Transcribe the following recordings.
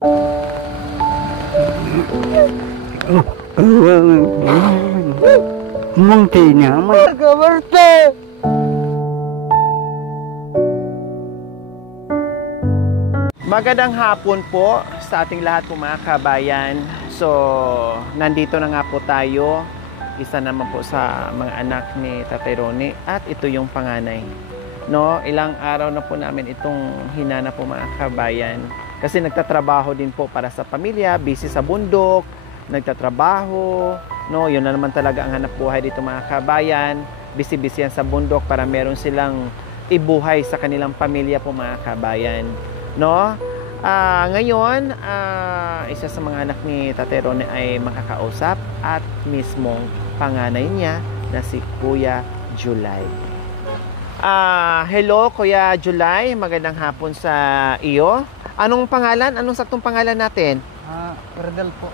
Munti niya. Magkabarte! Magandang hapon po sa ating lahat po mga kabayan. So, nandito na nga po tayo. Isa naman po sa mga anak ni Tatay Ronnie. At ito yung panganay. No, ilang araw na po namin itong hinanap po mga kabayan. Kasi nagtatrabaho din po para sa pamilya. Busy sa bundok. Nagtatrabaho. No, yun na naman talaga ang hanap buhay dito mga kabayan. Busy-busy yan sa bundok para meron silang ibuhay sa kanilang pamilya po mga kabayan. No? Ngayon, isa sa mga anak ni Tatay Ronnie ay makakausap at mismong panganay niya na si Kuya July. Hello Kuya July, magandang hapon sa iyo. Anong pangalan? Anong saktong pangalan natin? Redel po.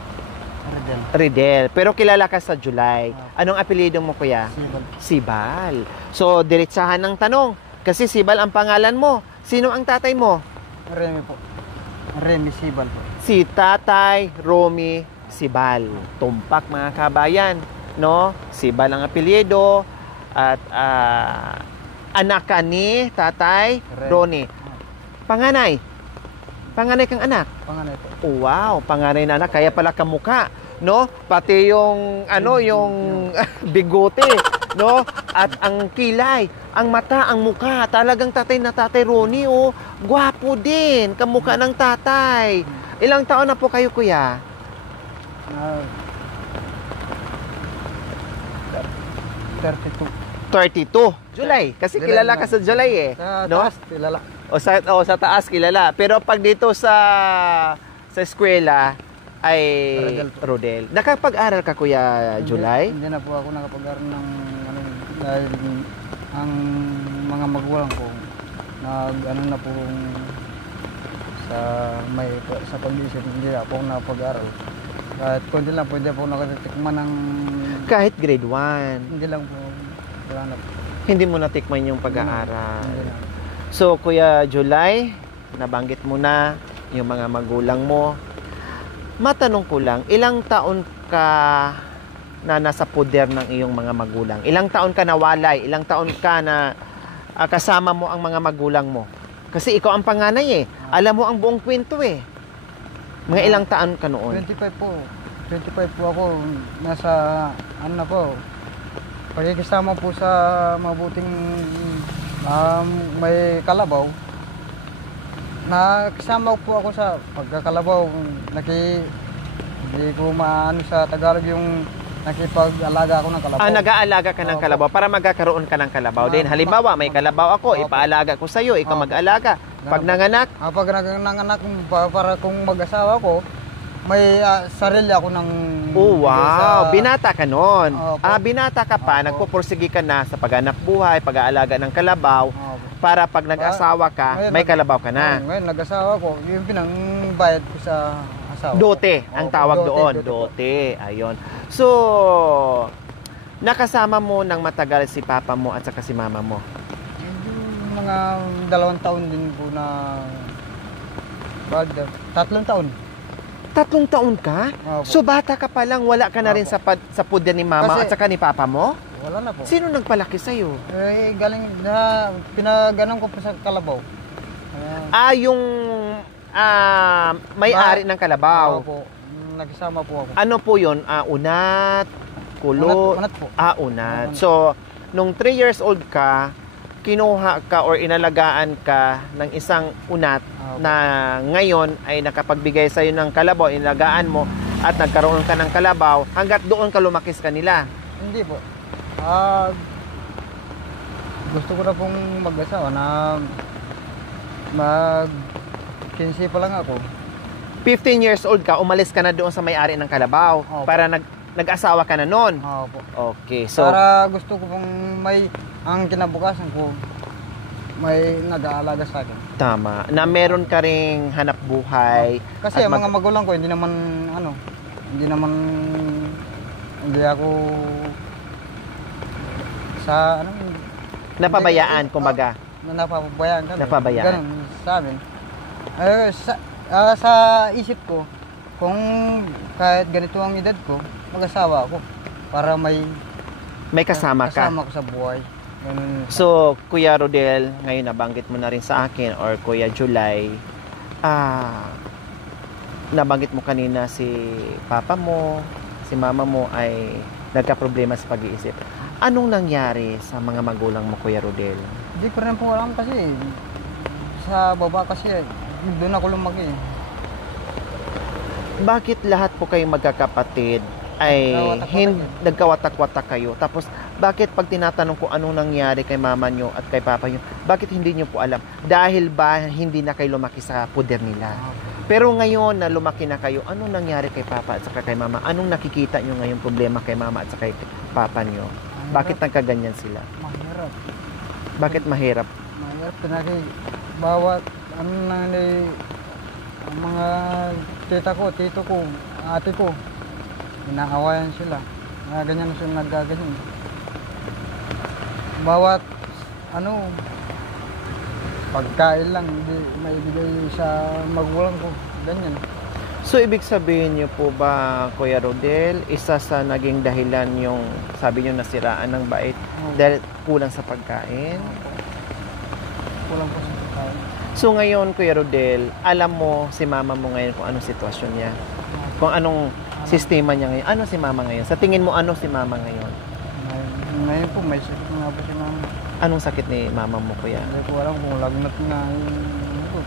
Redel. Pero kilala ka sa July. Anong apelyido mo Kuya? Sibal. Sibal. So, diretsahan ng tanong. Kasi Sibal ang pangalan mo. Sino ang tatay mo? Remy po. Remy Sibal po. Si Tatay Romy Sibal. Tumpak mga kabayan, no? Sibal ang apelyido at anak ka ni Tatay Ronnie. Panganay. Panganay kang anak. Panganay po. Oh, wow, panganay na anak kaya pala kamukha, no? Pati yung yung bigote, no? At ang kilay, ang mata, ang mukha, talagang tatay na Tatay Ronnie, oh. Gwapo din, kamukha ng tatay. Ilang taon na po kayo, Kuya? 32. July, kasi kilala ka sa July eh. Sa no? taas, kilala. Sa taas kilala. Pero pag dito sa eskwela ay Rodel. Nakapag-aral ka Kuya July? Hindi na po ako nakapag-aral ng dahil ang mga magulang ko na po sa pag-isip, hindi na po nakapag-aral. Kahit kundi lang, pwede po nakatitikman ng... Kahit grade 1? Hindi lang po. Wala na po. Hindi mo natikman yung pag-aaral. So, Kuya July, nabanggit mo na yung mga magulang mo. Matanong ko lang, ilang taon ka na nasa poder ng iyong mga magulang? Ilang taon ka nawalay? Ilang taon ka na kasama mo ang mga magulang mo? Kasi ikaw ang panganay eh. Alam mo ang buong kwento eh. Mga ilang taon ka noon? 25 po. 25 po ako. Nasa, na po, pagkikisama po sa mabuting may kalabaw. Nakisama po ako sa pagkakalabaw. Hindi ko maano sa Tagalog yung nakipag-alaga ako ng kalabaw. Nag-aalaga ka ng kalabaw para magkakaroon ka ng kalabaw din. Halimbawa, may kalabaw ako, ipaalaga ko sa iyo, ikaw mag-alaga. Pag nanganak? Pag nanganak, para kung mag-asawa ko, may sarili ako ng... Oh, wow! Binata ka noon. Binata ka pa, nagpupursige ka na sa pag-anak buhay, pag-aalaga ng kalabaw, para pag nag-asawa ka, may kalabaw ka na. Ngayon, nag-asawa ko, yung pinangbayad ko sa asawa. Dote, ang tawag doon. Dote, ayun. So, nakasama mo ng matagal si papa mo at saka si mama mo? Mga 2 taon din po na... 3 taon. 3 taon ka? Opo. So bata ka pa lang, wala ka na rin sa puder ni mama at saka ni papa mo? Wala na po. Sino nagpalaki sa'yo? Galing na pinaganon ko po sa kalabaw. Yung may-ari ng kalabaw. Opo. Nagsama po ako. Ano po yun? Unat? Kulo? Unat po. Unat. So, nung 3 years old ka, kinuha ka or inalagaan ka ng isang unat na ngayon ay nakapagbigay sa'yo ng kalabaw, inalagaan mo at nagkaroon ka ng kalabaw hanggat doon ka lumaki sa kanila. Hindi po. Gusto ko na pong mag-asawa na mag-15 pa lang ako. 15 years old ka, umalis ka na doon sa may-ari ng kalabaw. Opo. Para nag-asawa ka na noon. Opo. Okay, so... Para gusto ko pong ang kinabukasan ko, may nag-aalaga sa akin. Tama. Na meron ka ring hanap buhay. Kasi ang mga magulang ko, hindi ako sa napabayaan, kumbaga. Napabayaan kami. Napabayaan. Ganun sa amin. Sa isip ko, kung kahit ganito ang edad ko, mag-asawa ako para may Kasama ka. kasama ko sa buhay. Ganun. So, Kuya Rodel, ngayon nabanggit mo na rin sa akin, or Kuya July, nabanggit mo kanina si papa mo, si mama mo ay nagka-problema sa pag-iisip. Anong nangyari sa mga magulang mo, Kuya Rodel? Hindi ko rin po alam kasi sa baba kasi doon ako lumaki. Bakit lahat po kayong magkakapatid ay nagkawatak-watak kayo? Tapos, bakit pag tinatanong ko anong nangyari kay mama nyo at kay papa nyo, bakit hindi nyo po alam? Dahil ba hindi na kayo lumaki sa puder nila? Pero ngayon na lumaki na kayo, anong nangyari kay papa at saka kay mama? Anong nakikita nyo ngayon problema kay mama at saka kay papa nyo? Bakit nagkaganyan sila? Mahirap. Bakit mahirap? Mahirap pinaki bawat ang mga tita ko, tito ko, ate ko, inaawayan sila. Ganyan na sila naggaganyan. Bawat pagkain lang hindi maibigay sa magulang ko. Ganyan. So, ibig sabihin niyo po ba, Kuya Rodel, isa sa naging dahilan yung, sabi niyo, nasiraan ng bait dahil kulang sa pagkain? Kulang po sa pagkain. So, ngayon, Kuya Rodel, alam mo si mama mo ngayon kung anong sitwasyon niya? Kung anong sistema niya ngayon? Ano si mama ngayon? Sa tingin mo, ano si mama ngayon? Ngayon po, may sakit nga po si mama. Anong sakit ni mama mo, Kuya? Hindi ko alam kung lagnat na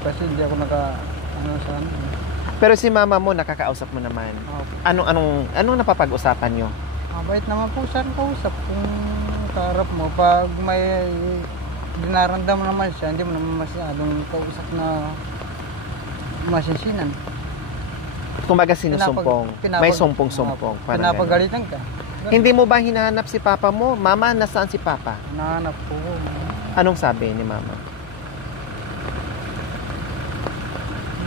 kasi hindi ako sa ano. Pero si mama mo, nakakausap mo naman. Anong napapag-usapan nyo? Mabait naman po siya kausap. Kung kaharap mo, pag may dinaramdaman naman siya, hindi mo naman masyadong kausap na masinsinan. Kumbaga sinusumpong. May sumpong-sumpong. Pinapagalitan ka. Hindi mo ba hinahanap si papa mo? Mama, nasaan si papa? Hinahanap ko. Anong sabi ni mama?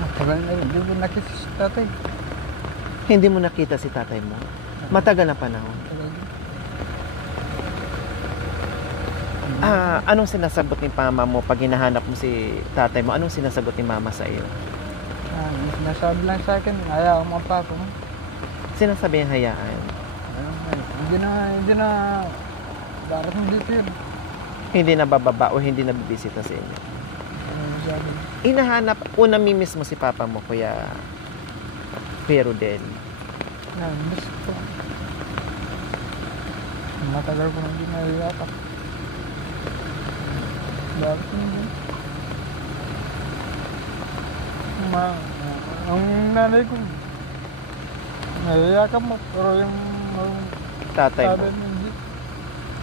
Matagal na rin. Hindi ko nakita si tatay. Hindi mo nakita si tatay mo? Matagal na panahon. Anong sinasagot ni mama mo pag hinahanap mo si tatay mo? Anong sinasagot ni mama sa iyo? Sinasabi lang sa akin, ayaw mo pa ako. Sinasabi yung hayaan? Hindi na, bakit hindi dito yun? Hindi na bababa o hindi na bibisita sa inyo? Inahanap o namimiss mo si papa mo, Kuya Rodel? Miss ko. Matagal ko nang hindi naiyapak. Bakit hindi? Ang nanay ko, naiyakan mo, pero yung tatay mo. hindi.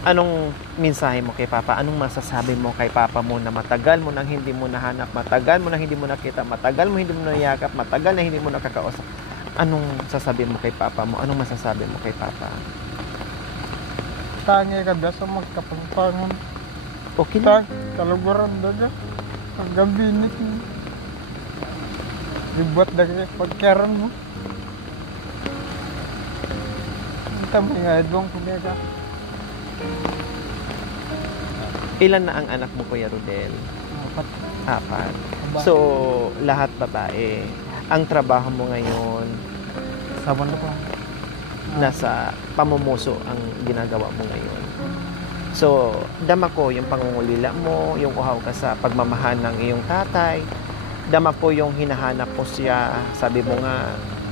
Anong mensahe mo kay papa? Anong masasabi mo kay papa mo na matagal mo nang hindi mo nahanap, matagal mo nang hindi mo nakita, matagal mo hindi mo nayakap, matagal na hindi mo nakakausap? Anong sasabi mo kay papa mo? Anong masasabi mo kay papa? Tangi ka ba sa magkapangpangan? Okay na. Kaluguran daga. Ang gabinit mo. Dibuat daga pagkaran mo. Tama nga, idong kumega. Ilan na ang anak mo, Kuya Rodel? 4. So, lahat babae. Ang trabaho mo ngayon, Sa bando ko. nasa pamumuso ang ginagawa mo ngayon. So, dama ko yung pangungulila mo, yung uhaw ka sa pagmamahal ng iyong tatay. Dama ko yung hinahanap mo siya. Sabi mo nga,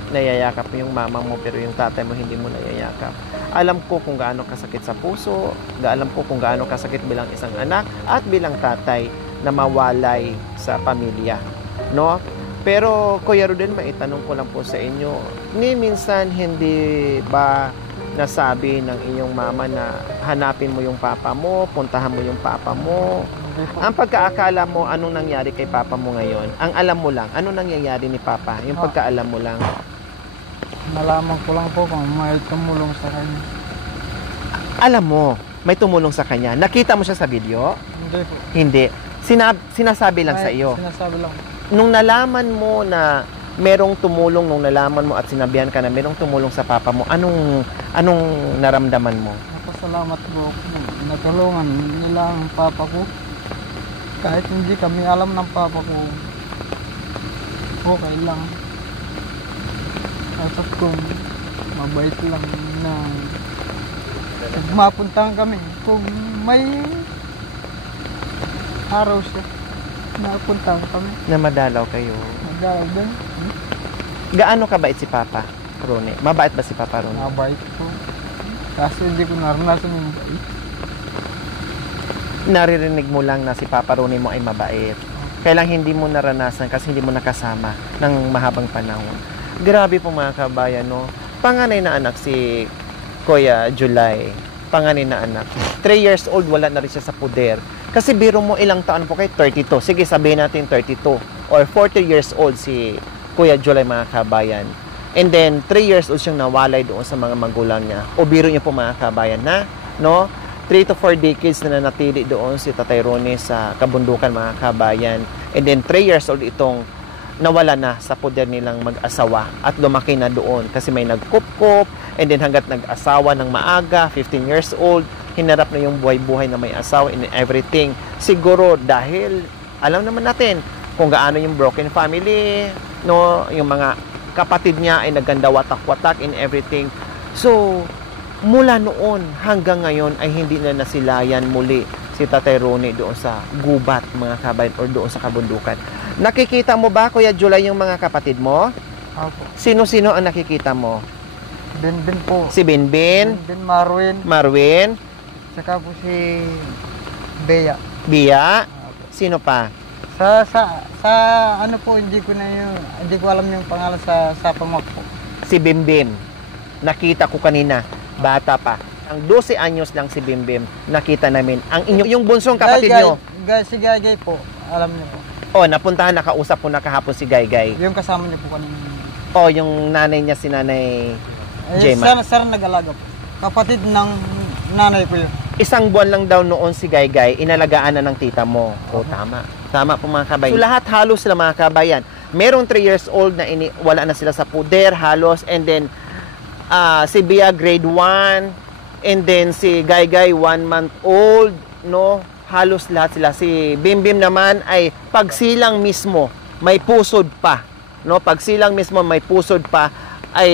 nayayakap mo yung mama mo pero yung tatay mo hindi mo nayayakap. Alam ko kung gaano kasakit sa puso, alam ko kung gaano kasakit bilang isang anak at bilang tatay na mawalay sa pamilya, no? Pero Kuya Rodel, maitanong ko lang po sa inyo, ni minsan hindi ba nasabi ng inyong mama na hanapin mo yung papa mo, puntahan mo yung papa mo? Ang pagkaakala mo, anong nangyari kay papa mo ngayon? Ang alam mo lang, anong nangyayari ni papa? Yung pagkaalam mo lang. Nalaman ko lang po kung may tumulong sa kanya. Alam mo, may tumulong sa kanya. Nakita mo siya sa video? Hindi po. Hindi. Sinasabi lang sa iyo. Sinasabi lang. Nung nalaman mo na merong tumulong, nung nalaman mo at sinabihan ka na merong tumulong sa papa mo, anong naramdaman mo? Napasalamat po ako na natulungan nila ang papa ko. Kahit hindi kami alam ng papa ko. okay lang. Asap kong mabait lang na pag mapuntahan kami, kung may araw siya, napuntahan kami. Na madalaw kayo. Magdalagan. Gaano kabait si Papa Rone? Mabait ba si Papa Rone? Mabait po. Kasi hindi ko naranasan yung mabait. Naririnig mo lang na si Papa Rone mo ay mabait. Kailang hindi mo naranasan kasi hindi mo nakasama ng mahabang panahon. Grabe po mga kabayan, no? Panganay na anak si Kuya July. Panganay na anak. 3 years old, wala na rin siya sa puder. Kasi biro mo ilang taon po kayo? 32. Sige, sabihin natin 32. Or 40 years old si Kuya July, mga kabayan. And then, 3 years old siyang nawalay doon sa mga magulang niya. O biro niyo po mga kabayan na, no? 3 to 4 decades na nanatili doon si Tatay Rone sa kabundukan, mga kabayan. And then 3 years old itong nawala na sa poder nilang mag-asawa at lumaki na doon kasi may nagkup-kup and then hanggat nag-asawa ng maaga, 15 years old, hinarap na yung buhay-buhay na may asawa and everything. Siguro dahil alam naman natin kung gaano yung broken family, no, yung mga kapatid niya ay naganda watak-watak and everything. So, mula noon hanggang ngayon ay hindi na nasilayan muli si Tatay Rone doon sa gubat, mga kabayan, or doon sa kabundukan. Nakikita mo ba, Kuya July, yung mga kapatid mo? Opo. Sino-sino ang nakikita mo? Binbin po. Si Binbin, Binbin, Marwin. Marwin, Saka po si Bea. Bia, sino pa? Sa ano po, hindi ko alam yung pangalan sa pamak po. Si Bimbim. Nakita ko kanina, bata pa. Ang 12 anyos lang si Bimbim, nakita namin. Yung bunsong kapatid nyo. Si Gaygay po, alam niyo po. Oh, napuntahan, nakausap po na kahapon si Gaygay. Yung kasama niyo po kanina. Oh, yung nanay niya, si Nanay Gemma. Sir nag-alaga po. Kapatid ng nanay ko yun. 1 buwan lang daw noon si Gaygay, inalagaan na ng tita mo. Oh, tama. Tama po mga kabayan. So, lahat halos sila mga kabayan. Merong 3 years old na wala na sila sa puder, halos. And then, si Bia grade 1. And then, si Gaygay 1 month old. No? Halos lahat sila. Si Bimbim naman ay pagsilang mismo, may pusod pa. No? Pagsilang mismo, may pusod pa, ay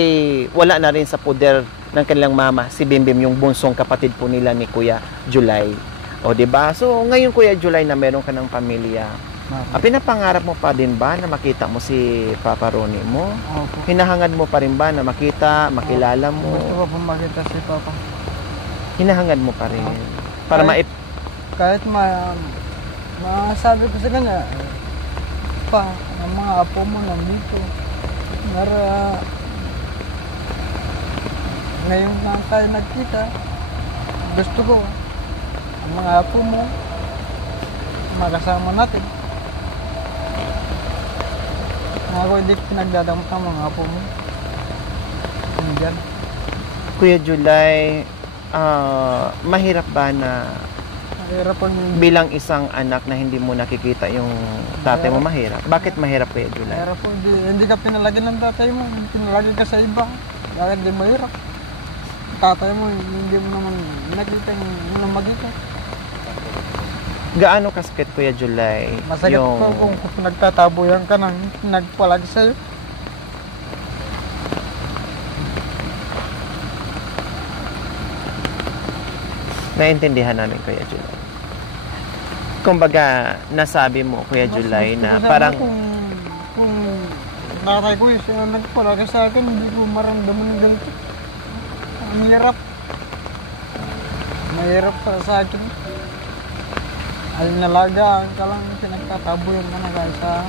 wala na rin sa puder ng kanilang mama, si Bimbim, yung bunsong kapatid po nila ni Kuya July. O, diba? So, ngayon, Kuya July, na meron ka ng pamilya, pinapangarap mo pa din ba na makita mo si Papa Rone mo? Opo. Hinahangad mo pa rin ba na makita, makilala mo? Gusto ko po makita si Papa. Hinahangad mo pa rin. Para Kahit masabi ko sa kanya, pa, ang mga apo mo nandito. Para ngayon na tayo nagkita, gusto ko ang mga apo mo makasama natin. Ako hindi pinagdadamot ang mga apo mo. Diyan. Kuya July, mahirap ba na Mahirap pag bilang isang anak na hindi mo nakikita yung tatay mo? Mahirap. Bakit mahirap, Kuya July? mahirap po, hindi ka pinalagyan ng tatay mo, pinalagyan ka sa iba. Bakit di mahirap? Tatay mo, hindi mo naman nakita yung magita. Gaano kasakit, Kuya July? Masakit po kung nagtatabuyan ka ng nagpalagi sa'yo. Naintindihan namin, Kuya July. Kumbaga, nasabi mo, Kuya July, na parang Kung tatay ko yung nagpalagi sa akin, hindi ko maramdaman ng ganito. Ang hirap. Mahirap para sa akin. Ay nalagaan ka lang, pinagtatabuyan ka na kahit sa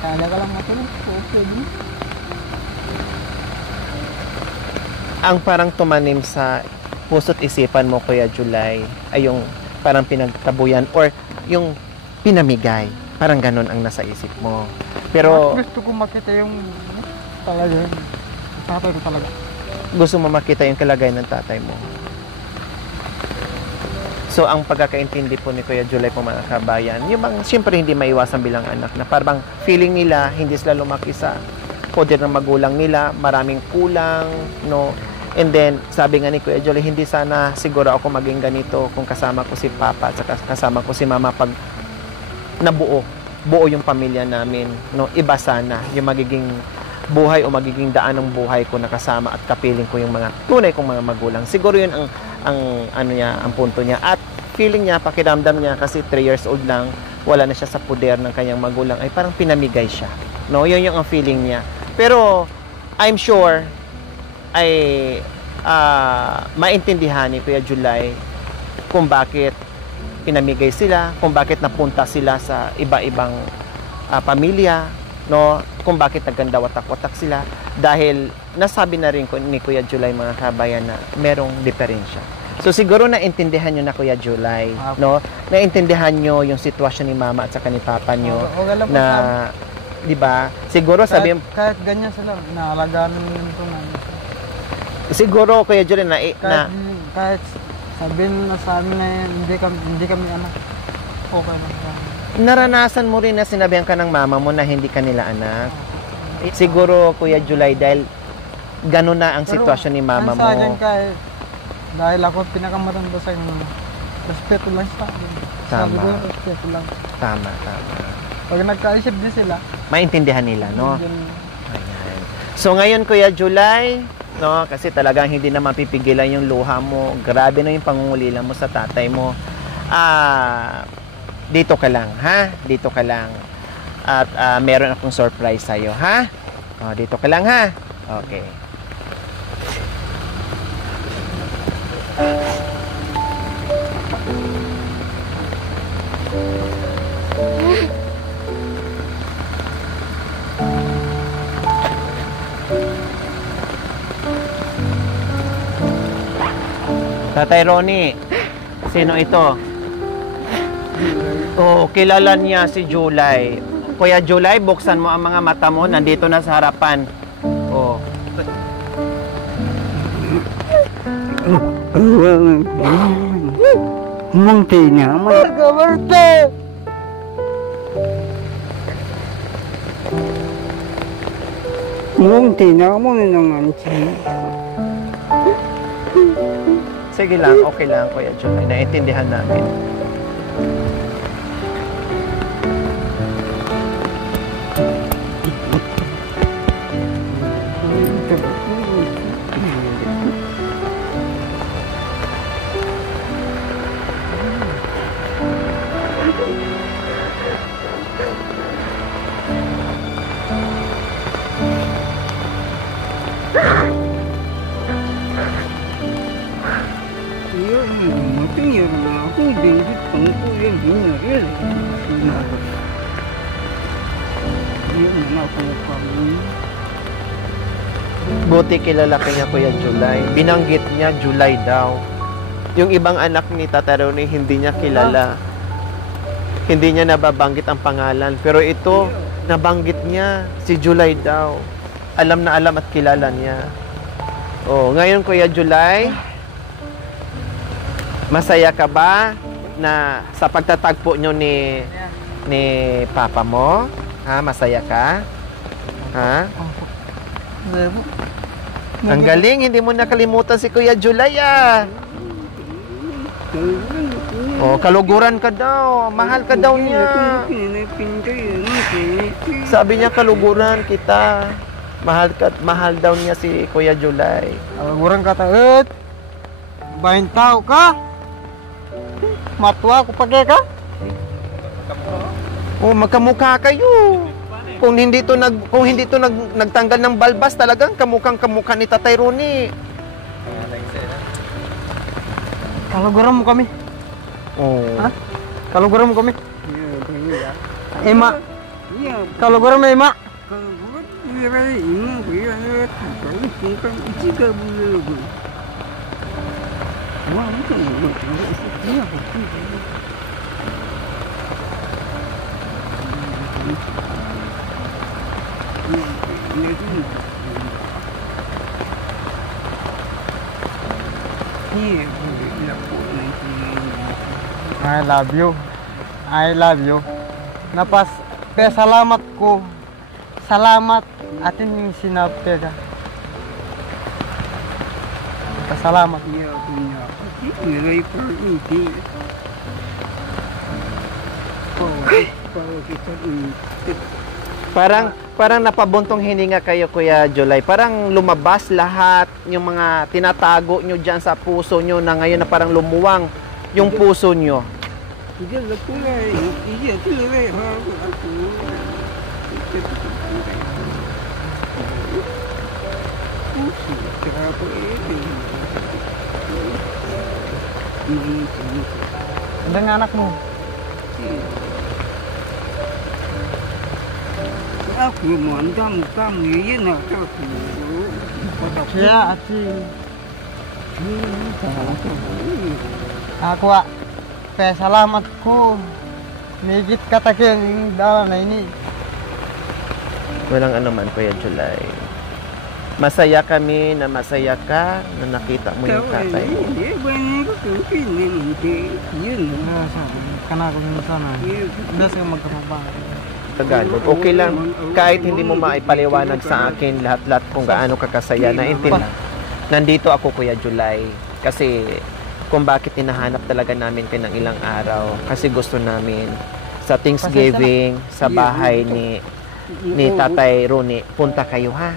kanya ka lang matulog. Okay din. ang parang tumanim sa puso't isipan mo, Kuya July, ay yung parang pinagtabuyan or yung pinamigay. Parang ganun ang nasa isip mo. Pero gusto ko makita yung talaga yung tatay ko talaga. gusto mo makita yung kalagayan ng tatay mo. So, ang pagkakaintindi po ni Kuya July po mga kabayan, yung bang siyempre hindi maiwasan bilang anak na parang feeling nila hindi sila lumaki sa poder ng magulang nila, maraming kulang, no? And then, sabi nga ni Kuya July, hindi sana siguro ako maging ganito kung kasama ko si Papa at kasama ko si Mama pag nabuo buo yung pamilya namin, no? Iba sana yung magiging buhay o magiging daan ng buhay ko, nakasama at kapiling ko yung mga tunay kong mga magulang. Siguro yun ang ano niya, ang punto niya. At feeling niya, pakiramdam niya, kasi 3 years old lang, wala na siya sa puder ng kanyang magulang, ay parang pinamigay siya. No, yun yung ang feeling niya. Pero I'm sure ay maintindihan ni Kuya July kung bakit pinamigay sila, kung bakit napunta sila sa iba-ibang pamilya, no? Kung bakit naganda watak-watak sila, dahil nasabi na rin ni Kuya July, mga kabayan, na merong diferensya. So siguro naintindihan nyo na, Kuya July, no? Naintindihan nyo yung sitwasyon ni Mama at saka ni Papa nyo, na, di ba? Siguro sabi kahit ganyan sila, naalagaan namin ito namin. Siguro, Kuya July, kahit sabihin na sa amin na hindi kami anak, okay lang. Naranasan mo rin na sinabihan ka ng mama mo na hindi ka nila anak. Siguro, Kuya July, dahil gano'n na ang sitwasyon ni mama mo. Sa akin, dahil ako pinakamatanda sa inyo, respeto lang sa akin. Sabi ko, respeto lang. Tama. Pag nagkaisip din sila, maintindihan nila, no? Ayan. So, ngayon, Kuya July, no, kasi talagang hindi na mapipigilan yung luha mo. Grabe na yung pangungulila mo sa tatay mo. Dito ka lang, ha? Dito ka lang. At meron akong surprise sa'yo, ha? Dito ka lang, ha? Okay. Tatay Ronnie, sino ito? Kilala niya si July. Kuya July, buksan mo ang mga mata mo. Nandito na sa harapan. Munti na, magkabarte! Munti na, muna naman siya. Sige lang, okay lang, Kuya July. Naintindihan namin. Buti kilala kanya Kuya July. Binanggit niya July daw. Yung ibang anak ni Tata Ronnie, hindi niya kilala. Hindi niya nababanggit ang pangalan. Pero ito, nabanggit niya si July daw. Alam na alam at kilala niya. Ngayon Kuya July, masaya ka ba na sa pagtatagpo nyo ni Papa mo? Ha? Masaya ka? Ha? Ang galing, hindi mo nakalimutan si Kuya July, ah. Kaluguran ka daw. Mahal ka daw niya. Sabi niya, kaluguran kita. Mahal daw niya si Kuya July. Kaluguran ka taot. Bahin tao ka. Matwa ko pagay ka. Magkamukha kayo. Kung hindi to nagtanggal ng balbas, talagang kamukha ni Tatay Ronnie. Kaluguran mo kami. Ha? Kaluguran mo kami. Ima. Kaluguran mo, Ima. I love you. I love you. Salamat ko. Salamat atin yung sinabi ka. Salamat. Parang napabuntong hininga kayo, Kuya July. Parang lumabas lahat yung mga tinatago nyo dyan sa puso nyo na ngayon na parang lumuwang yung puso nyo. Ilan nga anak mo? Aku mandam kami yun ako. Siya at si... Ako kaya salamat ko. Migit katakin yung dala na ini. Walang anuman, Kuya July. Masaya kami na masaya ka na nakita mo yung tatay mo. Kana ko yung sana. Bilas ka magkapabang. Tagalog. Okay lang. Kahit hindi mo maipaliwanag sa akin lahat-lahat kung gaano kakasaya. Naintindihan. Nandito ako, Kuya July. Kasi kung bakit hinahanap talaga namin kayo ng ilang araw. Kasi gusto namin sa Thanksgiving, sa bahay ni Tatay Ronnie, punta kayo ha.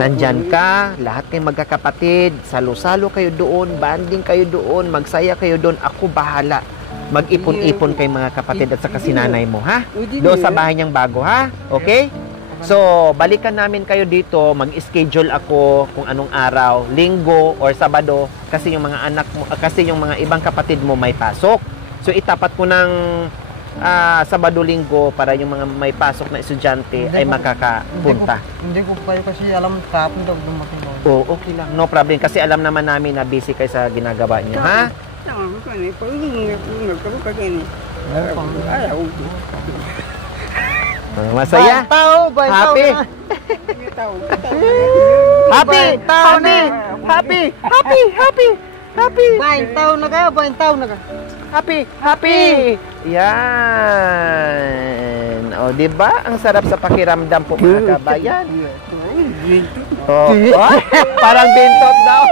Nandyan ka, lahat kayo magkakapatid, salo-salo kayo doon, banding kayo doon, magsaya kayo doon. Ako bahala. Mag-ipon-ipon kay mga kapatid at saka sinanay mo, ha? Doon sa bahay niyang bago, ha? Okay? So, balikan namin kayo dito, mag-schedule ako kung anong araw, linggo or sabado, kasi yung mga anak mo, kasi yung mga ibang kapatid mo may pasok. So, itapat ko ng sabado, linggo para yung mga may pasok na estudyante ay makakapunta. Hindi ko kayo kasi alam tapon daw dumating ako. Oo, okay lang. No problem. Kasi alam naman namin na busy kayo sa ginagawa niyo, ha? Masaya? Happy? Happy! Bain taon na ka. Happy! Yan! O, di ba? Ang sarap sa pakiramdam po, mga kabayan. Oh, parang Bentot daw.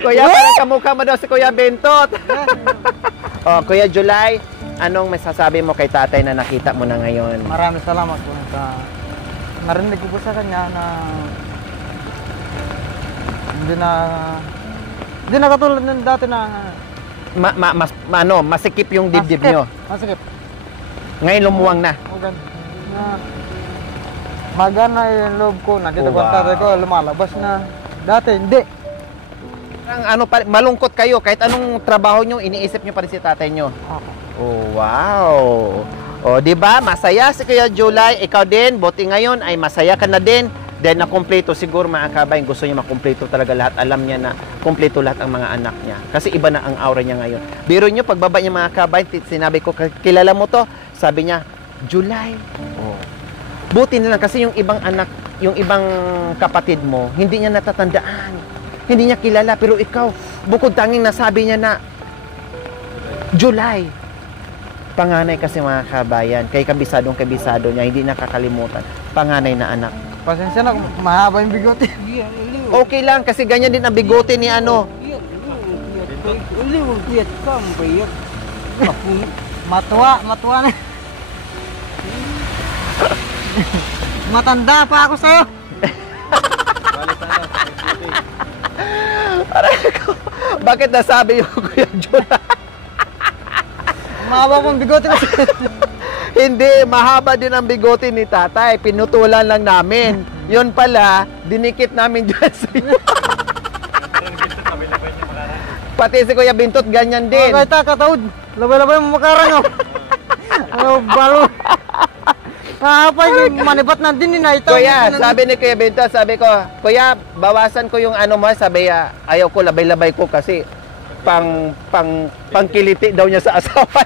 Kuya, parang kamukha mo daw si Kuya Bentot. Oh, Kuya July, anong masasabi mo kay tatay na nakita mo na ngayon? Maraming salamat po sa narinig ko po sa kanya na hindi na katulad ng dati na masikip yung dibdib nyo. Masikip. Ngayon lumuwang na. Magana yung loob ko. Nakita ko ang tatay ko, lumalabas na. Dati, hindi. Malungkot kayo. Kahit anong trabaho nyo, iniisip nyo pa rin si tatay nyo. Oh, wow. O, di ba? Masaya si Kuya July. Ikaw din, buti ngayon ay masaya ka na din. Dahil nakumpleto siguro mga kabayan, gusto niya makumpleto talaga lahat. Alam niya na kumpleto lahat ang mga anak niya. Kasi iba na ang aura niya ngayon. Biro niyo, pagbaba niya mga kabayan, sinabi ko, kilala mo to? Sabi niya, July. Oh. Buti na lang kasi yung ibang anak, yung ibang kapatid mo, hindi niya natatandaan. Hindi niya kilala. Pero ikaw, bukod tanging nasabi niya na, July. Panganay kasi mga kabayan, kay kabisado niya, hindi nakakalimutan. Panganay na anak. Pasensya na, mahaba yung bigote. Okay lang, kasi ganyan din ang bigote ni ano. Matuwa na. Matanda pa ako sa'yo. Bakit nasabi yung Kuya July? Mahaba pang bigote kasi. Hindi, mahaba din ang bigote ni tatay. Pinutulan lang namin. Yun pala, dinikit namin dyan sa iyo. Pati si Kuya Bintot, ganyan din. Kahit kakataod, labay-labay mo makarang. Ano, balo. Apa yung manibat na din na ito. Kuya, sabi ni Kuya Bintot, sabi ko, Kuya, bawasan ko yung ano mo. Sabi, ayaw ko, labay-labay ko kasi pangkiliti daw niya sa asawa.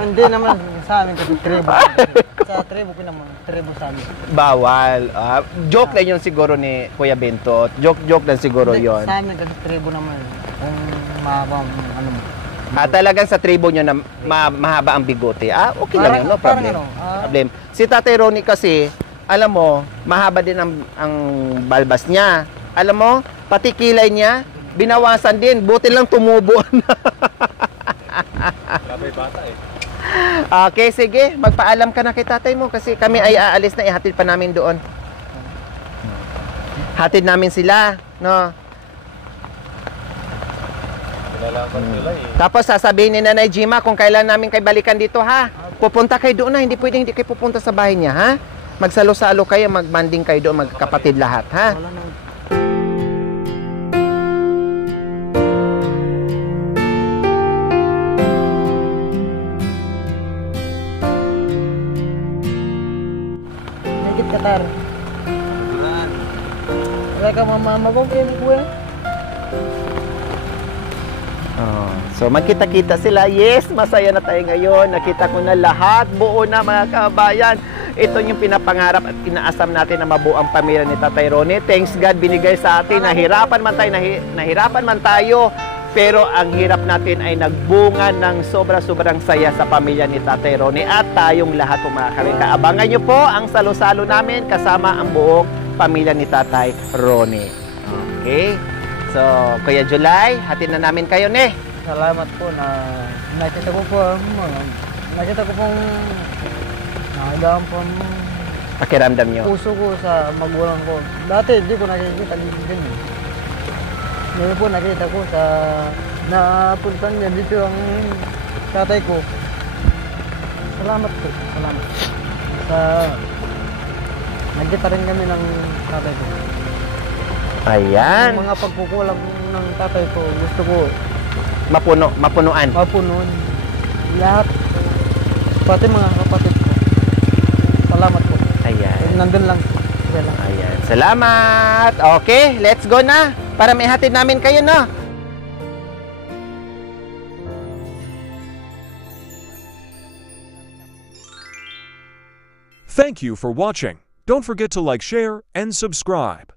Hindi naman sa amin kasi tribo. Sa tribo ko naman, tribo sa amin. Bawal. Joke lang yun siguro ni Kuya Bentot. Joke lang siguro yon. Sa amin kasi tribo naman. Kung mahaba ano mo. Talagang sa tribo nyo na mahaba ang bigote. Okay lang yun, no problem. Problem. Si Tatay Ronnie kasi, alam mo, mahaba din ang balbas niya. Alam mo, pati kilay niya, binawasan din. Buti lang tumubo na. Labay bata eh. Okay, sige. Magpaalam ka na kay tatay mo kasi kami ay aalis na. Ihatid pa namin doon. Hatid namin sila, no? Tapos sasabihin ni Nanay Jima kung kailan namin kayo balikan dito, ha? Pupunta kayo doon na, hindi pwedeng hindi kayo pupunta sa bahay niya, ha? Magsalo-salo kayo, magbanding kayo doon, magkapatid lahat, ha? Wala na. Nakit katar. Wala ka mama ko kaya ni kuya. Oh, so magkita-kita sila. Yes, masaya na tayo ngayon. Nakita ko na lahat, buo na mga kabayan. Ito yung pinapangarap at inaasam natin na mabuo ang pamilya ni Tatay Ronnie. Thanks God, binigay sa atin. Nahirapan man tayo, pero ang hirap natin ay nagbunga ng sobra-sobrang saya sa pamilya ni Tatay Ronnie at tayong lahat po mga kabayan. Abangan nyo po ang salo-salo namin kasama ang buong pamilya ni Tatay Ronnie. Okay? So, Kuya July, hatid na namin kayo, ne. Salamat po na nakita ko po pong nakadaan po ang Pakiramdam nyo. puso ko sa magulang ko. Dati hindi ko nakikita din. Ngayon po nakita ko sa napuntan niya dito ang tatay ko. Salamat po. Salamat. Sa nagkita rin kami ng tatay ko. Ayan. Yung mga pagkukulang ng tatay ko, gusto ko Mapunuan. mapunon. Lahat. Pati mga kapatid ko. Salamat po. Ayan. Nandun lang. Sila. Ayan. Salamat. Okay, let's go na. Para may hatid namin kayo, no? Thank you for watching. Don't forget to like, share, and subscribe.